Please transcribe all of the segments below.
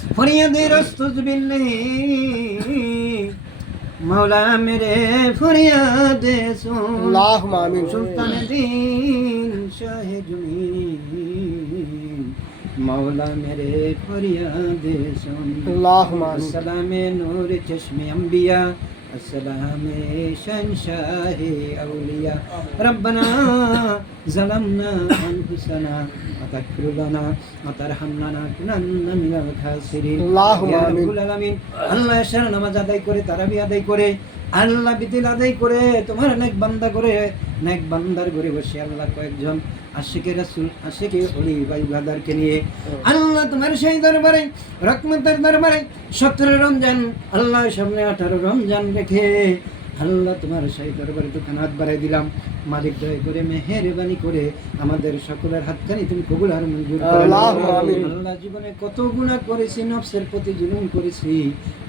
फरियादे रस्तुज बिल्ले मौला मेरे फरियादे सुन। अल्लाहुम्मा आमीन। सुल्तान दीन शाह जुमीन मौला मेरे फरियादे सुन। अल्लाहुम्मा आमीन। अस्सलामे नूर चश्मे अंबिया अस्सलामे शहंशाहे औलिया रब्बना ज़लमना अनफुसना वतग़फिर लना वतरहमना लनकुनन्ना मिनल खासिरिन। अल्लाहुम्मा या आमीन। रब्बुल आलामीन আল্লাহ এশার নামাজ আদায় করে তারাবি আদায় করে আল্লাহ বিতিল আদায় করে তোমার নেক বান্দা করে নেক বান্দার ঘরে বসে আল্লাহ কয়েকজন আশিকে রাসূল আশিকে ওলি ভাই ব্রাদারকে নিয়ে আল্লাহ তোমার সেই দরবারে রহমতের দরবারে 17 রমজান আল্লাহ সামনে 18 রমজান রেখে আল্লাহ তোমার সেই দরবারে দোকান হাত বাড়াই দিলাম। মালিক দয়া করে মেহেরবানি করে আমাদের সকলের হাতখানি তুমি কবুল আর মঞ্জুর করে নাও। আল্লাহ জীবনে কত গুনাহ করেছি, নফসের প্রতি জুলুম করেছি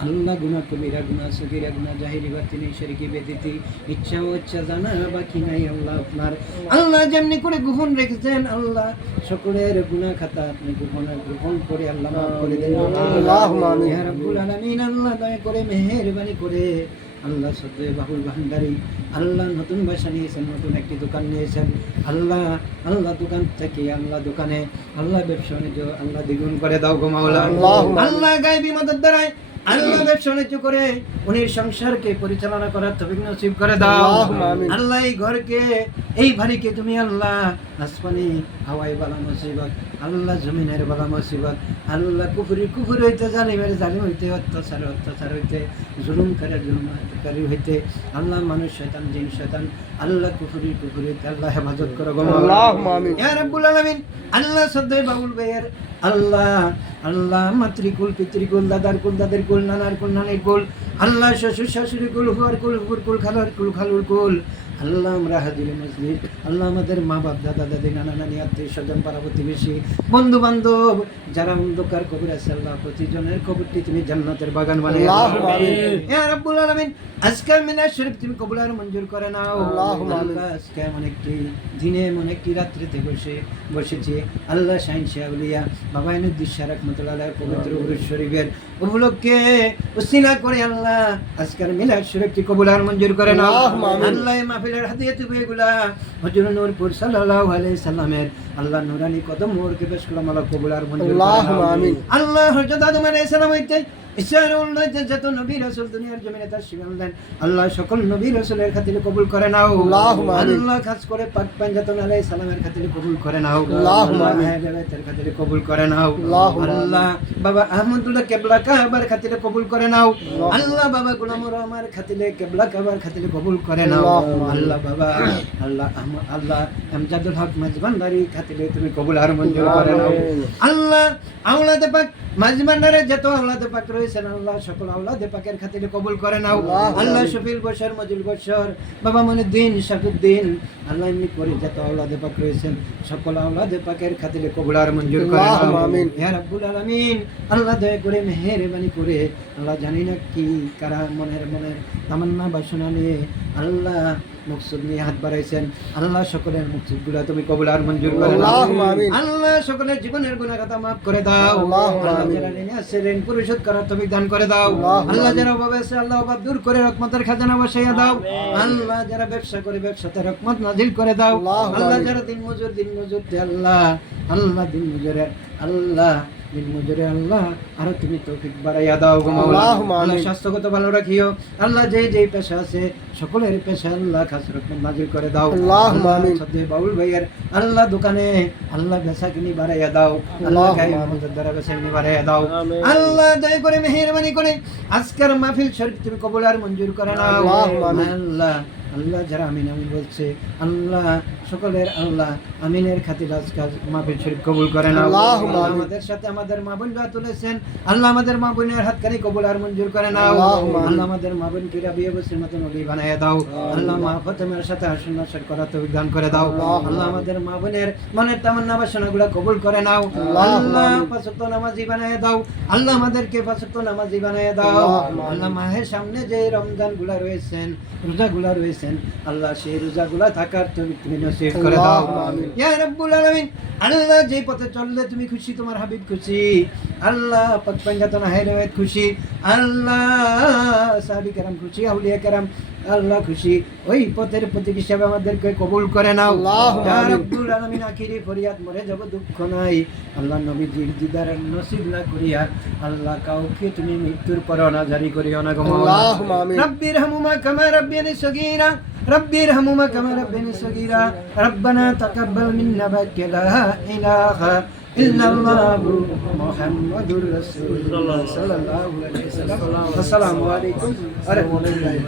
আল্লাহ, গুনাহ কবিরা গুনাহ সগীরা গুনাহ জাহিরি বাতিনি শিরকি বেদিতি ইচ্ছা ও ইচ্ছা জানা বাকি নাই আল্লাহ আপনার। আল্লাহ যেমনি করে গোপন রেখেছেন আল্লাহ সকলের গুনাহ খাতা আপনি গোপন করে আল্লাহ মাফ করে দেন। আল্লাহুম্মা আমিন। ইয়া রাব্বুল আলামিন আল্লাহ দয়া করে মেহেরবানি করে আল্লাহ সদ্দে বাহুল ভান্ডারি আল্লাহ নতুন বাসা নিয়েছেন, নতুন একটি দোকান নিয়েছেন আল্লাহ। আল্লাহ দোকান থেকে আল্লাহ দোকানে আল্লাহ ব্যবসা বাণিজ্য আল্লাহ দ্বিগুণ করে দাও গো মাওলা। আল্লাহ গায়বী মদদ দ্বারায় আল্লাহ ব্যবসা বাণিজ্য করে উনি সংসারকে পরিচালনা করার তৌফিক নসিব করে দাও আল্লাহ। এই ঘরকে এই বাড়িকে তুমি আল্লাহ আসমানি হাওয়াই বালা মুসিবত আল্লাহ জমিনের বালা মুসিবত আল্লাহ কুফুর হইতে জালিমের জালিম হইতে অত্যাচার হইতে জুলুম জুলুমকারী হইতে আল্লাহ মানুষ শয়তান জিন শয়তান আল্লাহ কুফুর হইতে আল্লাহ হেফাজত করো গো আল্লাহুম্মা আমিন। ইয়া রাব্বুল আলামিন আল্লাহ সদ্দয় বাউল ভাইয়ের আল্লাহ আল্লাহ মাতৃকুল পিতৃকুল দাদার কুল দাদের কুল নানার কুল নানির কুল আল্লাহ শ্বশুর শাশুড়ি কুল হুয়ার কুল হুর কুল খালার কুল খালুর কুল আল্লাহ আমরা হাজির মসজিদ আল্লাহ আমাদের মা বাপ দাদা দাদি নানা নানি আত্মীয় স্বজন পাড়া প্রতিবেশী বন্ধু বান্ধব যারা অন্ধকার কবর আছে আল্লাহ প্রতিজনের কবরটি তুমি জান্নাতের বাগান বানিয়ে দাও ইয়া রাব্বুল আলামিন। আজকে মিলাদ শরীফ তুমি কবুল আর মঞ্জুর করে নাও আল্লাহ। আজকে এমন একটি দিনে এমন একটি রাত্রিতে বসেছি আল্লাহ শাহিন শাহ আউলিয়া বাবা ইনুদ্দিন শাহ রাহমাতুল্লাহ আলাইহির পবিত্র উরুস শরীফের উপলক্ষে উসিলা করে আল্লাহ আজকের মিলাদ শরীফটি কবুল আর মঞ্জুর করে নাও আল্লাহ। মাহফিলের হাদিয়া তুমি এগুলা হযরত নূরপুর সাল্লাল্লাহু আলাইহি সাল্লামের আল্লাহ নুরানি কদম মোরকে পেশ করলাম আল্লাহ কবুল আর মঞ্জুর করে নাও আমিন। আল্লাহ হযরত আদম আলাইহিস সালাম হইতে যত নবী রাসূল দুনিয়ার জমিনে তাশরীফ আনলেন আল্লাহ সকল নবী রাসূলের খাতিরে কবুল করে নাও আল্লাহ। খাস করে পাক পাঞ্জাতন আলাইহিস সালামের খাতিরে কবুল করে নাও আল্লাহ। খাতিরে কবুল করে নাও আল্লাহ। বাবা আহমদুল্লাহ কেবলা কাবার খাতিরে কবুল করে নাও আল্লাহ। বাবা গোলামুর রহমানের খাতিরে কেবলা কাবার খাতিরে কবুল করে নাও আল্লাহ। বাবা আল্লাহ আল্লাহ আমজাদুল হক মাজবান্দারি খাতিরে তুমি কবুল আর মঞ্জুর করে নাও আল্লাহ। আওলাদে পাক মাজবান্দারে যত আওলাদে পাক রয়েছেন আল্লাহ সকল আওলাদে পাকের খাতিরে কবুল করে নাও আল্লাহ। শফিল বশর মজিল বশর বাবা মনিউদ্দিন শাফুদ্দিন আল্লাহ এমনি করে যত আওলাদে পাক রয়েছেন সকল আওলাদে পাকের খাতিরে কবুল আর মঞ্জুর করে নাও আমিন। ইয়া রাব্বুল আলামিন আল্লাহ দয়া করে মেহেরবানি করে আল্লাহ জানি না কি কারা মনের তামান্না বাসনা নিয়ে আল্লাহ মকসুদ নিয়ে হাত বাড়াইছেন আল্লাহ সকলের মকসুদগুলো তুমি কবুল আর মঞ্জুর করে নাও আল্লাহ। সকলের জীবনের গুনাহ খাতা maaf করে দাও আল্লাহ। যারা ঋণে আছে ঋণ পরিশোধ করার তৌফিক দান করে দাও আল্লাহ। যারা অভাবে আছে আল্লাহ অভাব দূর করে রহমতের খাজানা বসাইয়া দাও আল্লাহ। যারা ব্যবসা করে ব্যবসাতে রহমত নাজিল করে দাও আল্লাহ। যারা দিন মজুর আল্লাহ আল্লাহ দিন মজুরের আল্লাহ দিন মজুরে আল্লাহ আরো তুমি তৌফিক বাড়াইয়া দাও গো মাওলা। আল্লাহ স্বাস্থ্যগত ভালো রাখিও আল্লাহ। যেই পেশা আছে সকলের পেশা আল্লাহ খাস রহমত নাজিল করে দাও আল্লাহুম্মা আমিন। সদ্দে বাউল ভাইয়ের আল্লাহ দোকানে আল্লাহ বেচাকিনি বাড়াইয়া দাও আল্লাহ। গায়ে মদদ দ্বারা বেচাকিনি বাড়াইয়া দাও আল্লাহ। দয়া করে মেহেরবানি করে আজকের মাহফিল শরীফ তুমি কবুল আর মঞ্জুর করে নাও আল্লাহ। আল্লাহ যারা আমিন আমিন বলছে আল্লাহ সকলের আল্লাহ আমিনের খাতির আজকে মাহফিল শরীফ কবুল করে নাও আল্লাহ। আমাদের সাথে আমাদের মা বোনরা তুলেছেন আল্লাহ। আমাদের মা বোনের হাতখানি কবুল আর মঞ্জুর করে নাও আল্লাহ। আমাদের মা বোনকে রাবিয়া বসির মতন ওলি বানাইয়া দাও আল্লাহ। মা ফাতেমার সাথে হাসন নাসর করার তৌফিক দান করে দাও আল্লাহ। আমাদের মা বোনের মনের তামান্না বাসনাগুলো কবুল করে নাও আল্লাহ। পাঁচ ওয়াক্ত নামাজি বানাইয়া দাও আল্লাহ। আমাদেরকে পাঁচ ওয়াক্ত নামাজি বানাইয়া দাও আল্লাহ। মাহের সামনে যে রমজানগুলো রয়েছেন রোজাগুলো রয়েছেন আল্লাহ সেই রোজাগুলো থাকার তুমি নসিব করে দাও ইয়া রাব্বুল আলামিন। আল্লাহ যেই পথে চললে তুমি খুশি তোমার হাবিব খুশি আল্লাহ পাক পাঞ্জাতন হায়রাত খুশি, আল্লাহ সাহাবী কেরাম খুশি, আউলিয়া কেরাম আল্লাহ খুশি, ওই পথের প্রতীক হিসাবে আমাদেরকে কবুল করে নাও। আল্লাহুম্মা ইয়া আমিন। রব্বুল আলামিন আখিরি ফরিয়াদ, মরে যাব দুঃখ নাই, আল্লাহ নবীজির দিদার নসিব না করিয়া আল্লাহ কাউকে তুমি মৃত্যুর পরোয়ানা জারি করিও না গো মাওলানা। আল্লাহুম্মা আমিন। রব্বির হামুমা কামা রাব্বিয়ানি সগীরা, রব্বির হামুমা কামা রাব্বিয়ানি সগীরা, রব্বানা তাকাব্বাল মিন্না বাকা লা ইলাহা ইল্লাল্লাহু মুহাম্মাদুর রাসূলুল্লাহ সাল্লাল্লাহু আলাইহি ওয়াসাল্লাম। আসসালামু আলাইকুম ওয়া রাহমাতুল্লাহি।